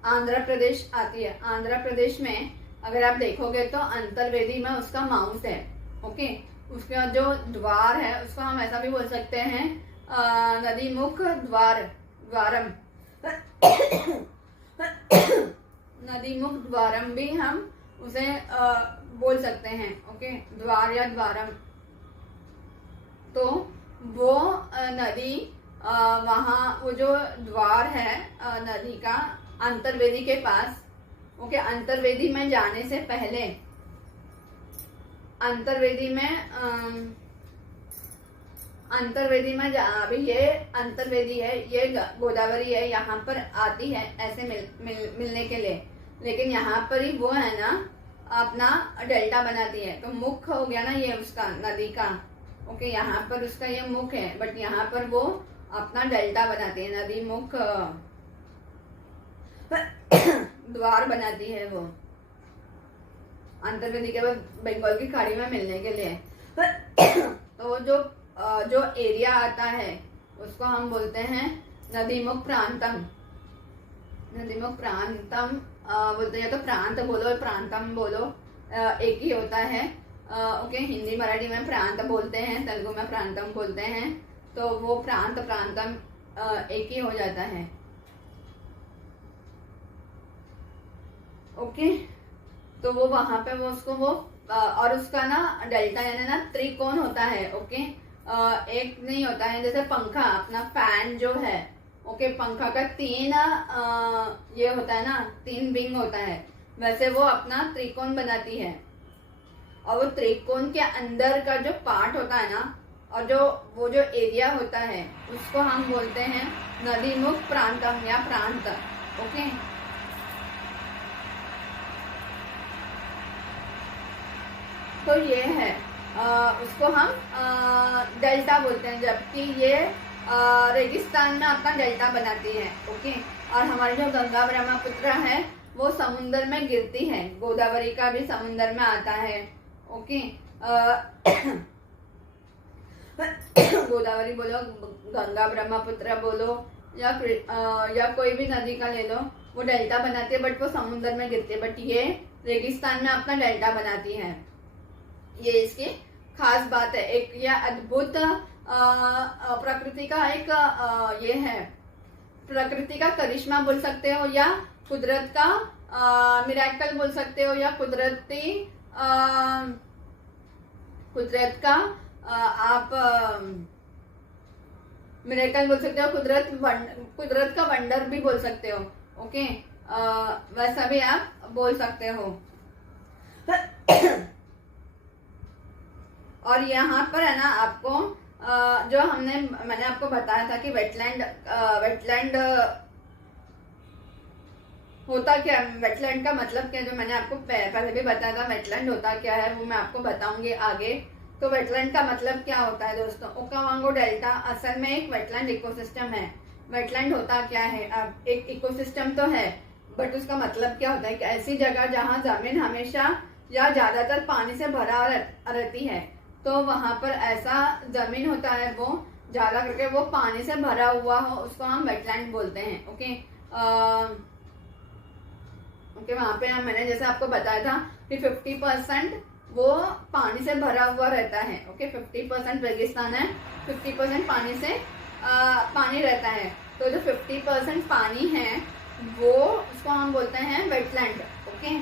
आंध्र प्रदेश आती है। आंध्र प्रदेश में अगर आप देखोगे तो अंतर्वेदी में उसका माउथ है। ओके, उसका जो द्वार है उसको हम ऐसा भी बोल सकते हैं, नदीमुख द्वारम नदीमुख द्वारम भी हम उसे बोल सकते हैं। ओके, द्वार या द्वारम। तो वो नदी वहाँ, वो जो द्वार है नदी का अंतर्वेदी के पास। ओके, अंतर्वेदी में जाने से पहले, अंतर्वेदी में अभी ये अंतर्वेदी है, ये गोदावरी है, यहाँ पर आती है ऐसे मिलने के लिए। लेकिन यहाँ पर ही वो है ना अपना डेल्टा बनाती है। तो मुख हो गया ना ये उसका नदी का। ओके, यहाँ पर उसका ये मुख है, बट यहाँ पर वो अपना डेल्टा बनाती है, नदी मुख द्वार बनाती है वो अंतर्वेदी के बाद बंगाल की खाड़ी में मिलने के लिए। तो जो एरिया आता है उसको हम बोलते हैं नदीमुख प्रांतम। नदीमुख प्रांतम बोलते हैं, या तो प्रांत बोलो प्रांतम बोलो, एक ही होता है। ओके, हिंदी मराठी में प्रांत बोलते हैं, तेलुगु में प्रांतम बोलते हैं। तो वो प्रांतम एक ही हो जाता है। ओके, तो वो वहां पे वो उसको वो और उसका ना डेल्टा यानी ना त्रिकोण होता है। ओके, एक नहीं होता है जैसे पंखा अपना फैन जो है। ओके, पंखा का तीन ये होता है ना, तीन विंग होता है, वैसे वो अपना त्रिकोण बनाती है। और वो त्रिकोण के अंदर का जो पार्ट होता है ना, और वो जो एरिया होता है, उसको हम बोलते हैं नदीमुख प्रांतम या प्रांत। ओके, तो ये है उसको हम डेल्टा बोलते हैं, जबकि ये रेगिस्तान में अपना डेल्टा बनाती है। ओके, और हमारी जो गंगा ब्रह्मपुत्र है वो समुद्र में गिरती है, गोदावरी का भी समुद्र में आता है। ओके, गोदावरी बोलो, गंगा ब्रह्मपुत्र बोलो, या कोई भी नदी का ले लो, वो डेल्टा बनाती है, बट वो समुद्र में गिरती है। बट ये रेगिस्तान में अपना डेल्टा बनाती है। ये इसकी खास बात है। एक यह अद्भुत प्रकृति का एक ये है, प्रकृति का करिश्मा बोल सकते हो, या कुदरत का मिरेकल बोल सकते हो, या कुदरत का आप मिरेकल बोल सकते हो, कुदरत का वंडर भी बोल सकते हो। ओके, वैसा भी आप बोल सकते हो। और यहाँ पर है ना आपको जो मैंने आपको बताया था कि वेटलैंड होता क्या, वेटलैंड का मतलब क्या, जो मैंने आपको पहले भी बताया था वेटलैंड होता क्या है, वो मैं आपको बताऊंगी आगे। तो वेटलैंड का मतलब क्या होता है दोस्तों, ओकावांगो डेल्टा असल में एक वेटलैंड इकोसिस्टम है। वेटलैंड होता क्या है, अब एक इकोसिस्टम तो है, बट उसका मतलब क्या होता है कि ऐसी जगह जहाँ जमीन हमेशा या ज्यादातर पानी से भरा रहती है, तो वहां पर ऐसा जमीन होता है वो ज्यादा करके वो पानी से भरा हुआ हो, उसको हम वेटलैंड बोलते हैं। ओके, वहां पे मैंने जैसे आपको बताया था कि 50% वो पानी से भरा हुआ रहता है। ओके, 50% रेगिस्तान है, 50% पानी से पानी रहता है। तो जो 50% पानी है वो उसको हम बोलते हैं वेटलैंड। ओके,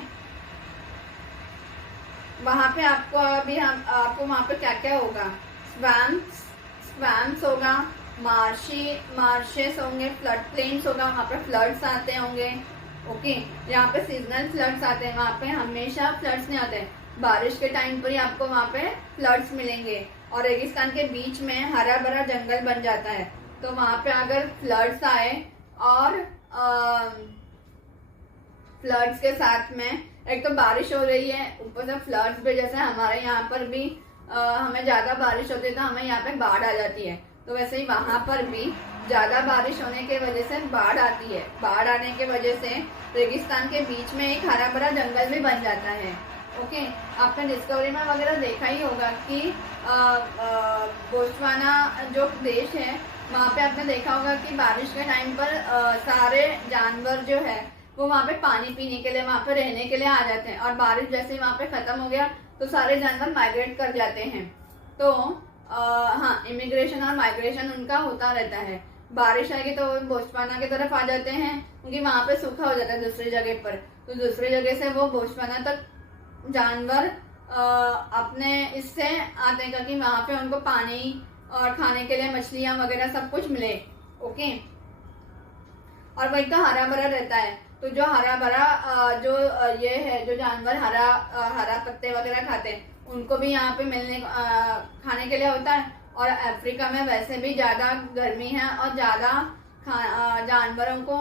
वहां पे आपको अभी आपको वहां पे क्या क्या होगा, स्वैम्स होगा, मार्शेस होंगे, फ्लड प्लेन्स होगा, वहां पे फ्लड्स आते होंगे। ओके, यहाँ पे सीजनल फ्लड्स आते हैं, वहां पे हमेशा फ्लड्स नहीं आते हैं, बारिश के टाइम पर ही आपको वहां पे फ्लड्स मिलेंगे। और रेगिस्तान के बीच में हरा भरा जंगल बन जाता है, तो वहां पे अगर फ्लड्स आए और फ्लड्स के साथ में एक तो बारिश हो रही है, ऊपर से फ्लड्स भी, जैसे हमारे यहाँ पर भी हमें ज्यादा बारिश होती है तो हमें यहाँ पे बाढ़ आ जाती है, तो वैसे ही वहां पर भी ज्यादा बारिश होने के वजह से बाढ़ आती है। बाढ़ आने के वजह से रेगिस्तान के बीच में एक हरा भरा जंगल भी बन जाता है। ओके, आपने डिस्कवरी में वगैरह देखा ही होगा कि बोत्सवाना जो देश है, वहाँ पे आपने देखा होगा कि बारिश के टाइम पर सारे जानवर जो है वो वहाँ पे पानी पीने के लिए, वहाँ पे रहने के लिए आ जाते हैं, और बारिश जैसे ही वहाँ पे खत्म हो गया तो सारे जानवर माइग्रेट कर जाते हैं। तो हाँ, इमिग्रेशन और माइग्रेशन उनका होता रहता है। बारिश आएगी तो वो बोत्सवाना की तरफ आ जाते हैं, क्योंकि वहाँ पे सूखा हो जाता है दूसरी जगह पर, तो दूसरी जगह से वो बोत्सवाना तक जानवर अपने इससे आते हैं कि वहां पे उनको पानी और खाने के लिए मछलियां वगैरह सब कुछ मिले। ओके, और वही तो हरा भरा रहता है, तो जो हरा भरा जो ये है, जो जानवर हरा पत्ते वगैरह खाते हैं, उनको भी यहाँ पे मिलने खाने के लिए होता है। और अफ्रीका में वैसे भी ज्यादा गर्मी है और ज्यादा जानवरों को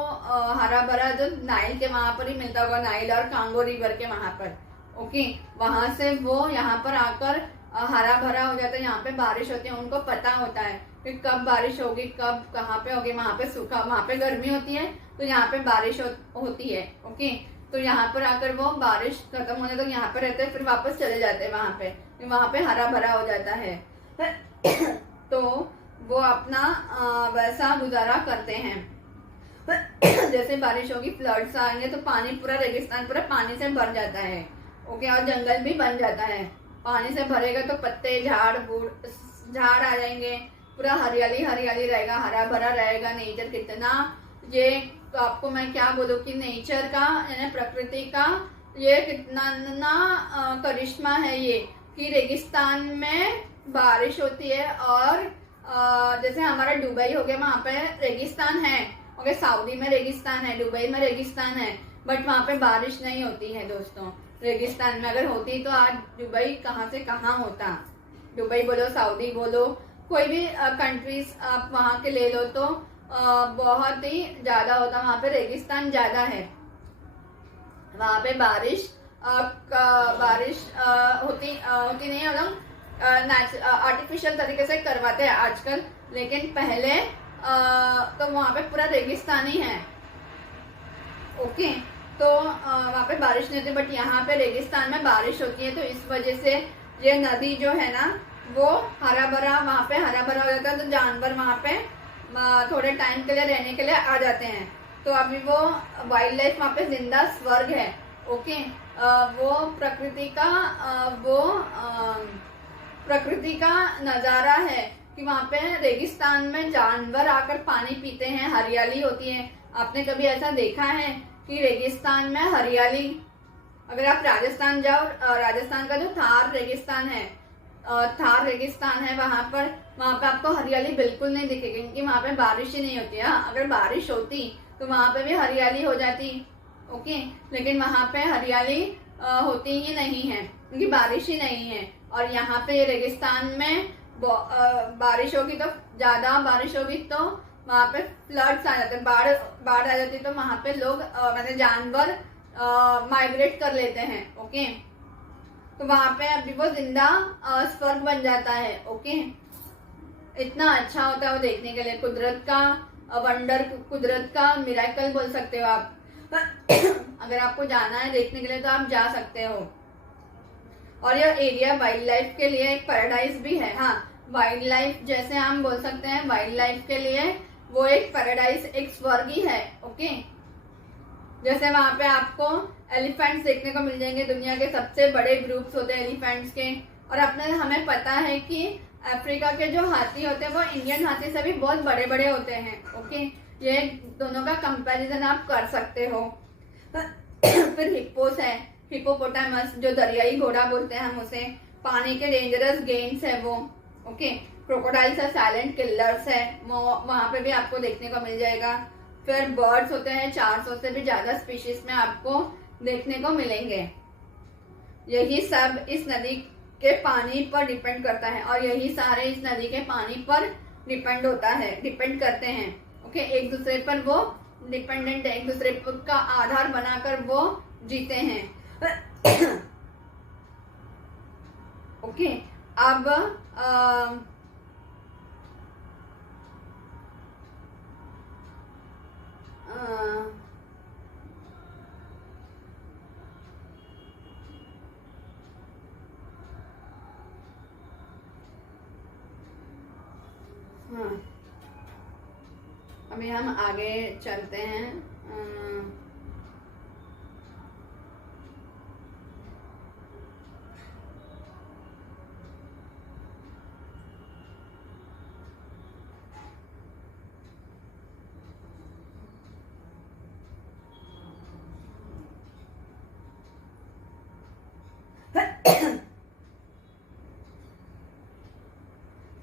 हरा भरा जो नाइल के वहां पर ही मिलता होगा, नाइल और कांगो रिवर के वहां पर। ओके, वहां से वो यहाँ पर आकर हरा भरा हो जाता है, यहाँ पे बारिश होती है, उनको पता होता है कि कब बारिश होगी, कब कहाँ पे होगी, वहां पे सूखा, वहां पे गर्मी होती है तो यहाँ पे बारिश होती है। ओके, तो यहाँ पर आकर वो बारिश खत्म होने तक यहाँ पे रहते हैं, फिर वापस चले जाते हैं वहां पे हरा भरा हो जाता है। तो वो अपना वैसा गुजारा करते हैं। जैसे बारिश होगी, फ्लड्स आएंगे तो पानी पूरा रेगिस्तान पूरा पानी से भर जाता है। ओके, और जंगल भी बन जाता है, पानी से भरेगा तो पत्ते झाड़ आ जाएंगे, पूरा हरियाली हरियाली रहेगा, हरा भरा रहेगा। नेचर कितना, ये तो आपको मैं क्या बोलूँ कि नेचर का यानी प्रकृति का ये कितना ना करिश्मा है ये कि रेगिस्तान में बारिश होती है और जैसे हमारा दुबई हो गया, वहां पे रेगिस्तान है। ओके, सऊदी में रेगिस्तान है, दुबई में रेगिस्तान है, बट वहां पे बारिश नहीं होती है दोस्तों। रेगिस्तान में अगर होती तो आज दुबई कहाँ से कहाँ होता। दुबई बोलो, सऊदी बोलो, कोई भी कंट्रीज आप वहां के ले लो तो बहुत ही ज्यादा होता। वहां पे रेगिस्तान ज्यादा है, वहां पे बारिश होती नहीं है। मतलब आर्टिफिशियल तरीके से करवाते हैं आजकल, लेकिन पहले तो वहां पे पूरा रेगिस्तान ही है। ओके, तो वहां पे बारिश नहीं होती, बट यहाँ पे रेगिस्तान में बारिश होती है। तो इस वजह से ये नदी जो है ना वो हरा भरा, वहां पे हरा भरा हो जाता है, तो जानवर वहां पे थोड़े टाइम के लिए रहने के लिए आ जाते हैं। तो अभी वो वाइल्ड लाइफ वहां पे जिंदा स्वर्ग है। ओके, वो प्रकृति का नजारा है कि वहां पे रेगिस्तान में जानवर आकर पानी पीते हैं, हरियाली होती है। आपने कभी ऐसा देखा है कि रेगिस्तान में हरियाली? अगर आप राजस्थान जाओ, राजस्थान का जो थार रेगिस्तान है, वहां पे आपको हरियाली बिल्कुल नहीं दिखेगी, क्योंकि वहां पे बारिश ही नहीं होती है। अगर बारिश होती तो वहां पे भी हरियाली हो जाती। ओके, लेकिन वहां पे हरियाली होती ही नहीं है, क्योंकि बारिश ही नहीं है। और यहाँ पे रेगिस्तान में बारिश होगी तो ज्यादा बारिश होगी तो वहां पे फ्लड्स आ जाते हैं, बाढ़ आ जाती है। तो वहां पे लोग मतलब जानवर माइग्रेट कर लेते हैं। ओके, तो वहां पे अभी वो जिंदा स्वर्ग बन जाता है। ओके, इतना अच्छा होता है वो देखने के लिए। कुदरत का वंडर, कुदरत का मिरेकल बोल सकते हो आप। अगर आपको जाना है देखने के लिए तो आप जा सकते हो। और यह एरिया वाइल्ड लाइफ के लिए एक पैराडाइज भी है। हाँ, वाइल्ड लाइफ जैसे हम बोल सकते हैं, वाइल्ड लाइफ के लिए वो एक पैराडाइज, एक स्वर्ग ही है। ओके, जैसे वहां पे आपको एलिफेंट्स देखने को मिल जाएंगे। दुनिया के सबसे बड़े ग्रुप्स होते हैं एलिफेंट्स के। और हमें पता है कि अफ्रीका के जो हाथी होते हैं वो इंडियन हाथी से भी बहुत बड़े बड़े होते हैं। ओके, ये दोनों का कंपैरिजन आप कर सकते हो। फिर हिप्पोस है, हिप्पोपोटामस, जो दरियाई घोड़ा बोलते हैं हम उसे। पानी के डेंजरस गेम्स है वो। ओके, क्रोकोडाइल्स है, साइलेंट किलर्स है, वहां पे भी आपको देखने को मिल जाएगा। फिर बर्ड्स होते हैं, 400 से भी ज्यादा स्पीशीज में आपको देखने को मिलेंगे। यही सब इस नदी के पानी पर डिपेंड करता है, और यही सारे इस नदी के पानी पर डिपेंड करते हैं। ओके, एक दूसरे पर वो डिपेंडेंट है, एक दूसरे का आधार बनाकर वो जीते हैं। ओके, अब हाँ, अभी हम आगे चलते हैं।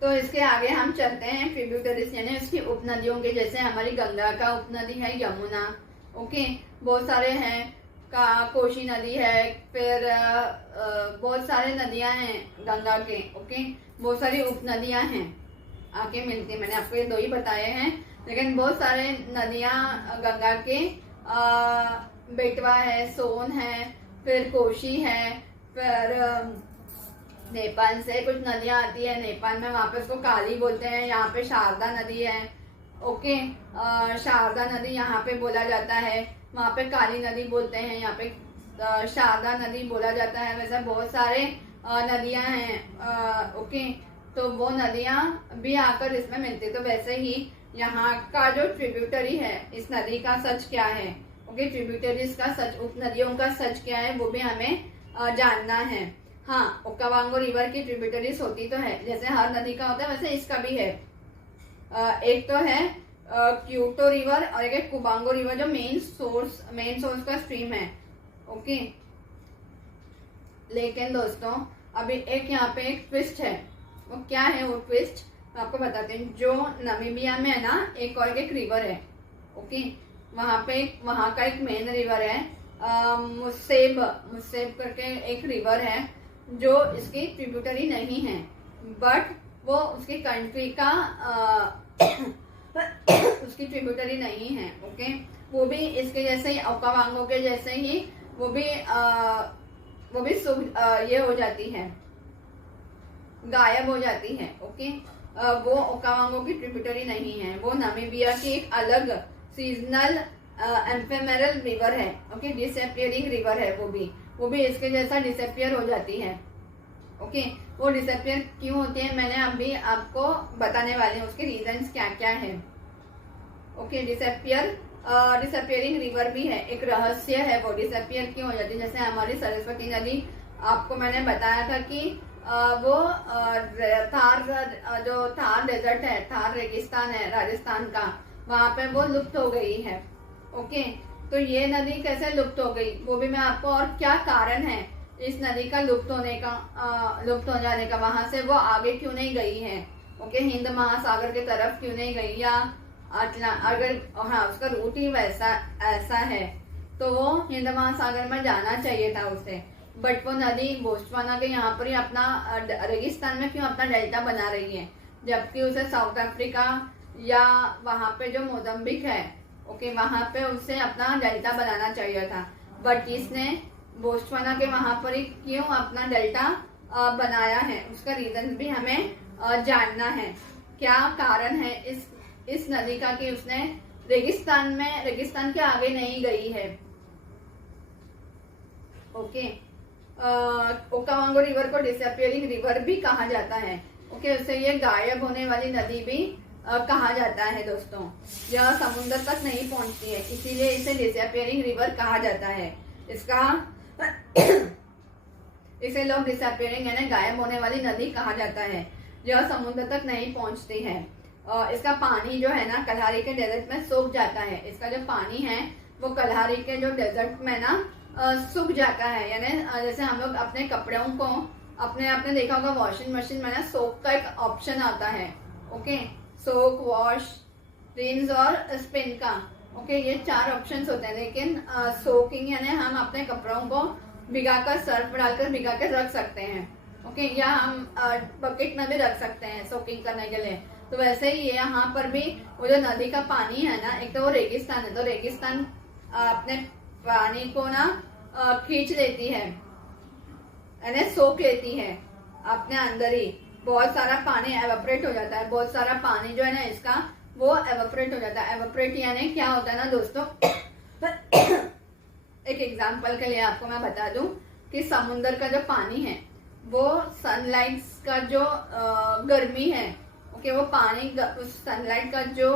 तो इसके आगे हम चलते हैं ट्रिब्यूटरीज, यानी उसकी उपनदियों के। जैसे हमारी गंगा का उपनदी है यमुना। ओके, बहुत सारे हैं, कोशी नदी है, फिर बहुत सारे नदियां हैं गंगा के। ओके, बहुत सारी उपनदियां हैं आके मिलती। मैंने आपको ये 2 ही बताए हैं, लेकिन बहुत सारे नदियां गंगा के, बेटवा है, सोन है, फिर कोशी है, फिर नेपाल से कुछ नदियां आती है। नेपाल में वहां पे उसको काली बोलते हैं। यहाँ पे शारदा नदी है। ओके, शारदा नदी यहाँ पे बोला जाता है, वहां पे काली नदी बोलते हैं, यहाँ पे शारदा नदी बोला जाता है। वैसे बहुत सारे नदियां हैं। ओके, तो वो नदियां भी आकर इसमें मिलती। तो वैसे ही यहाँ का जो ट्रिब्यूटरी है, इस नदी का सच क्या है। ओके, ट्रिब्यूटरीज का सच, उपनदियों का सच क्या है, वो भी हमें जानना है। हाँ, ओकावांगो रिवर की ट्रिब्यूटरीज होती तो है, जैसे हर नदी का होता है वैसे इसका भी है। एक तो है क्यूटो रिवर और एक है कुबांगो रिवर, जो मेन सोर्स का स्ट्रीम है। ओके, लेकिन दोस्तों अभी एक यहाँ पे एक ट्विस्ट है। वो क्या है वो ट्विस्ट, मैं आपको बताती हूँ। जो नामीबिया में है ना, एक और एक रिवर है, ओके, वहाँ का एक मेन रिवर है, मुसेब मुसेब करके एक रिवर है, जो इसकी ट्रिब्यूटरी नहीं है, बट वो उसकी कंट्री का उसकी ट्रिब्यूटरी नहीं है, ओके। वो भी इसके जैसे ही, ओकावांगो के जैसे ही वो भी ये हो जाती है, गायब हो जाती है, ओके। वो ओकावांगो की ट्रिब्यूटरी नहीं है, वो नामीबिया की एक अलग सीजनल एम्फेमेरल रिवर है, ओके, डिसअपियरिंग रिवर है। वो भी इसके जैसा डिसअपियर हो जाती है, ओके। वो डिसअपियर क्यों होती है मैंने अभी आपको बताने वाली हूँ, उसके रीजंस क्या क्या है, ओके। डिसअपियरिंग रिवर भी है, एक रहस्य है, वो डिसअपियर क्यों हो जाती है। जैसे हमारी सरस्वती नदी, आपको मैंने बताया था कि वो जो थार डेजर्ट है, थार रेगिस्तान है राजस्थान का, वहां पे वो लुप्त हो गई है, ओके। तो ये नदी कैसे लुप्त हो गई, वो भी मैं आपको, और क्या कारण है इस नदी का लुप्त हो जाने का, वहां से वो आगे क्यों नहीं गई है, ओके, हिंद महासागर की तरफ क्यों नहीं गई, या अगर हाँ उसका रूट ही ऐसा है तो वो हिंद महासागर में जाना चाहिए था उसे, बट वो नदी बोस्टवाना के यहाँ पर ही अपना रेगिस्तान में क्यों अपना डेल्टा बना रही है, जबकि उसे साउथ अफ्रीका या वहां पे जो मोजम्बिक है, ओके, वहां पे उसे अपना डेल्टा बनाना चाहिए था, बट इसने बोस्टवाना के वहां पर ही क्यों अपना डेल्टा बनाया है, उसका रीजन भी हमें जानना है। क्या कारण है इस नदी का कि उसने रेगिस्तान के आगे नहीं गई है, ओके। ओकावांगो रिवर को डिसअपियरिंग रिवर भी कहा जाता है, ओके। उसे ये गायब होने वाली नदी भी कहा जाता है दोस्तों। यह समुद्र तक नहीं पहुंचती है, इसीलिए इसे डिसअपियरिंग रिवर कहा जाता है। इसे लोग डिसअपियरिंग यानी गायब होने वाली नदी कहा जाता है। यह समुद्र तक नहीं पहुंचती है। इसका पानी जो है ना कल्हारी के डेजर्ट में सूख जाता है। इसका जो पानी है वो कल्हारी के जो डेजर्ट में ना सूख जाता है, यानी जैसे हम लोग अपने कपड़ों को आपने देखा होगा वॉशिंग मशीन में ना सोक का एक ऑप्शन आता है, ओके, सोक, वॉश, रिंस और स्पिन का, ओके, ये 4 ऑप्शंस होते हैं। लेकिन सोकिंग यानी हम अपने कपड़ों को भिगाकर सर्फ डालकर भिगा के रख सकते हैं, ओके, या हम बकेट में भी रख सकते हैं सोकिंग करने के लिए। तो वैसे ही यहाँ पर भी वो जो नदी का पानी है ना, एक तो वो रेगिस्तान है, तो रेगिस्तान अपने पानी को ना खींच लेती है यानी सोख लेती है अपने अंदर ही। बहुत सारा पानी एवेपोरेट हो जाता है, बहुत सारा पानी जो है ना इसका वो एवेपोरेट हो जाता है। एवेपोरेट यानी क्या होता है ना दोस्तों एक एग्जांपल के लिए आपको मैं बता दूं कि समुद्र का जो पानी है वो सनलाइट का जो गर्मी है, ओके, वो पानी उस सनलाइट का जो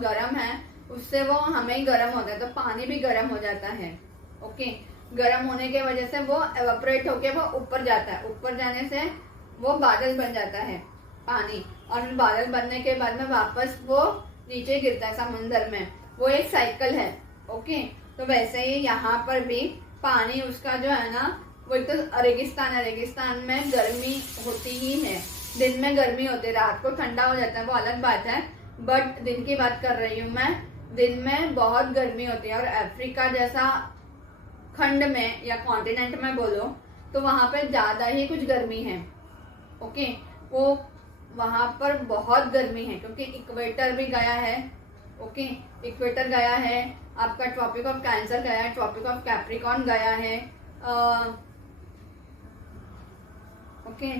गर्म है उससे वो हमें गर्म होता है, तो पानी भी गर्म हो जाता है, ओके। गर्म होने के वजह से वो एवेपोरेट होके वो ऊपर जाता है, ऊपर जाने से वो बादल बन जाता है पानी, और बादल बनने के बाद में वापस वो नीचे गिरता है समुद्र में। वो एक साइकिल है, ओके। तो वैसे ही यहाँ पर भी पानी उसका जो है ना, वो एक तो रेगिस्तान है, रेगिस्तान में गर्मी होती ही है, दिन में गर्मी होती है, रात को ठंडा हो जाता है, वो अलग बात है, बट दिन की बात कर रही हूँ मैं। दिन में बहुत गर्मी होती है, और अफ्रीका जैसा खंड में या कॉन्टिनेंट में बोलो तो वहां पर ज्यादा ही कुछ गर्मी है, ओके। वो वहां पर बहुत गर्मी है क्योंकि इक्वेटर भी गया है, ओके, इक्वेटर गया है, आपका ट्रॉपिक ऑफ कैंसर गया है, ट्रॉपिक ऑफ कैप्रिकॉर्न गया है, ओके,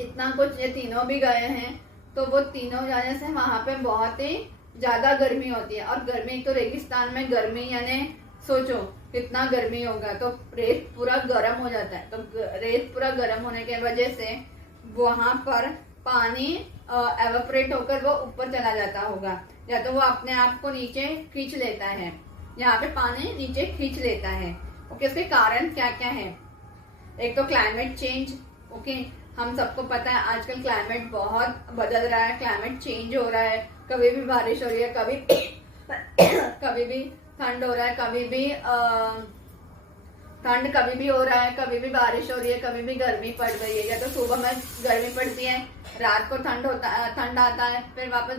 इतना कुछ ये तीनों भी गए हैं। तो वो तीनों जाने से वहां पे बहुत ही ज्यादा गर्मी होती है, और गर्मी तो रेगिस्तान में गर्मी यानी सोचो कितना गर्मी होगा, तो रेत पूरा गर्म हो जाता है, तो रेत पूरा गर्म होने के वजह से वहां पर पानी एवेपोरेट होकर वो ऊपर चला जाता होगा, या तो वो अपने आप को नीचे खींच लेता है, यहाँ पे पानी नीचे खींच लेता है, ओके। उसके कारण क्या क्या है, एक तो क्लाइमेट चेंज, ओके, हम सबको पता है आजकल क्लाइमेट बहुत बदल रहा है, क्लाइमेट चेंज हो रहा है, कभी भी बारिश हो रही है, कभी भी ठंड हो रहा है, कभी भी ठंड कभी भी हो रहा है, कभी भी बारिश हो रही है, कभी भी गर्मी पड़ रही है। या तो सुबह में गर्मी पड़ती है, रात को ठंड आता है, फिर वापस